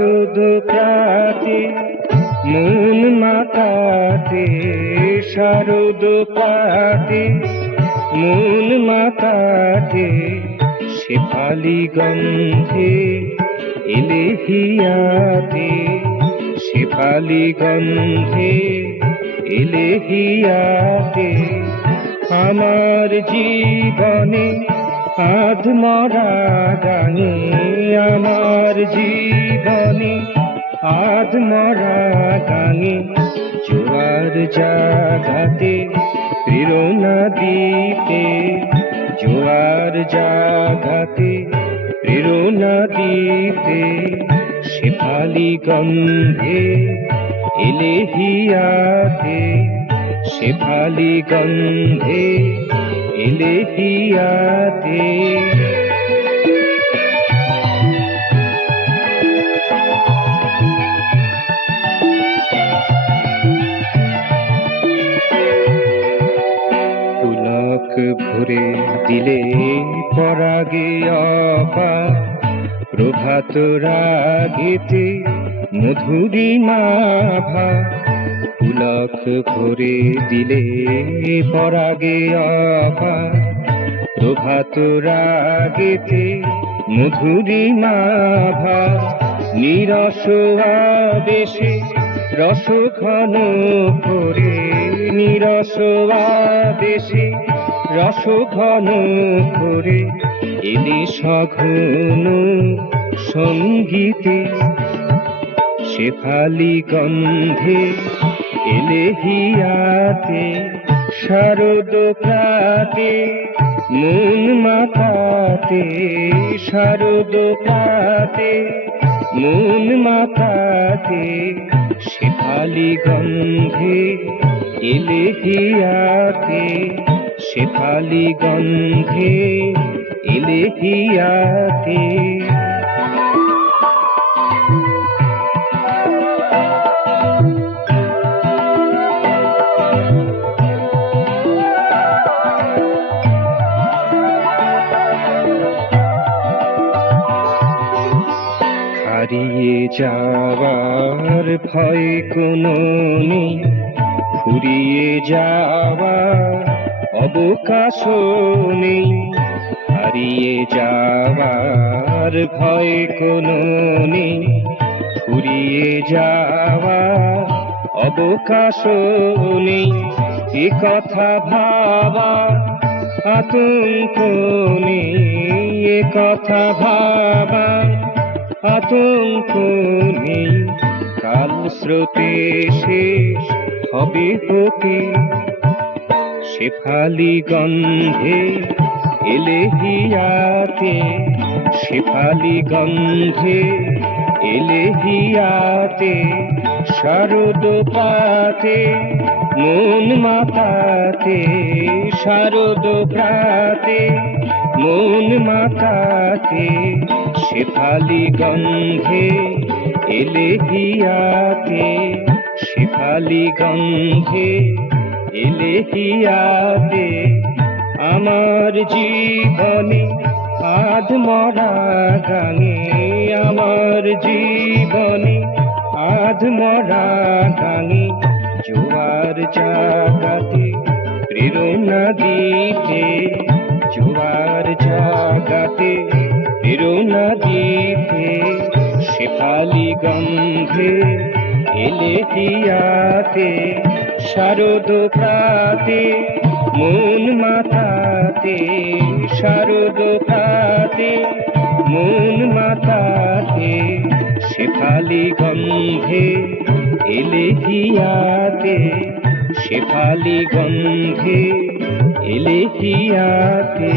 শারদ প্রাতে মন মাতাতে, শারদ প্রাতে মন মাতাতে, শেফালি গন্ধে এলে হিয়াতে, শেফালি গন্ধে এলে হিয়াতে। আমার জীবনে আধ মরা গানে, আমার জীবনে আধ মরা গানে, জোয়ার জাগাতে প্রেরণা দিতে, জোয়ার জাগাতে প্রেরণা দিতে। শেফালি গন্ধে এলে হিয়াতে, শেফালি গন্ধে এলে হিয়াতে। পুলক ভরে দিলে পরাগে অপা, প্রভাত রাগেতে মধুরিমা ভা। পুলক ভরে দিলে পরাগে অপা, প্রভাত রাগেতে মধুরিমা ভা। নিরস আবেশে রস ঘন করে, নিরস আবেশে রস ঘন করে, এলে সঘন সঙ্গীতে। শেফালি গন্ধে এলে হিয়াতে, শারদ প্রাতে মন মাতাতে, শারদ প্রাতে মন মাতাতে। শেফালি গন্ধে এলে হিয়াতে, শেফালি গন্ধে এলে হিয়াতে। হারিয়ে যাওয়ার ভয় কোনো নেই, ফুরিয়ে যাওয়ার অবকাশও নেই। হারিয়ে যাওয়ার ভয় কোনো নেই, ফুরিয়ে যাওয়ার অবকাশও নেই। এ কথা ভাবা আতঙ্ক নেই, এ কথা ভাবা আতঙ্ক নেই। কাল স্রোতে শেষ হবে হতে, শেফালি গন্ধে এলে হিয়াতে, শেফালি গন্ধে এলে হিয়াতে। শারদ প্রাতে মন মাতাতে, শারদ প্রাতে মন মাতাতে। শেফালি গন্ধে এলে হিয়াতে, শেফালি গন্ধে এলে হিয়াতে। আমার জীবনে আধ মরা গানে, আমার জীবনে আধ মরা গানে, জোয়ার জাগাতে প্রেরণা দিতে, জোয়ার জাগাতে প্রেরণা দিতে। শেফালি গন্ধে এলে হিয়াতে, শারদ প্রাতে মন মাতাতে, শারদ প্রাতে মন মাতাতে। শেফালি গন্ধে এলে হিয়াতে, শেফালি গন্ধে এলে হিয়াতে।